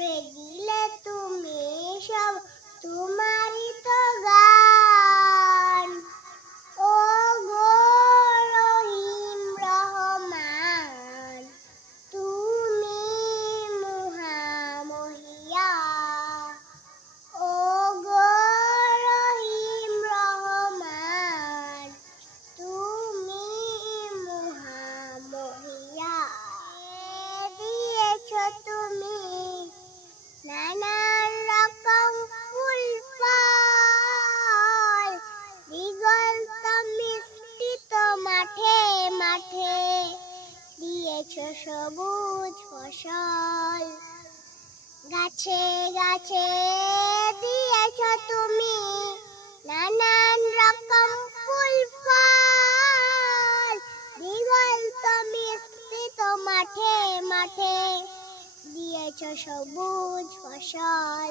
রে দিলে তুমি সব তোমারই তো গান। ও গো রহিম রহমান, তুমি মহামহিয়া। ও গো রহিম রহমান, তুমি মহামহিয়া। দিয়েছ তুমি নানান রকম ফুল ফল, দিগন্ত মিষ্টিত মাঠে মাঠে দিয়েছ সবুজ ফসল। গাছে গাছে দিয়েছ তুমি নানান রকম ফুল ফল, দিগন্ত মিষ্টিত মাঠে মাঠে দিয়েছ সবুজ ফসল।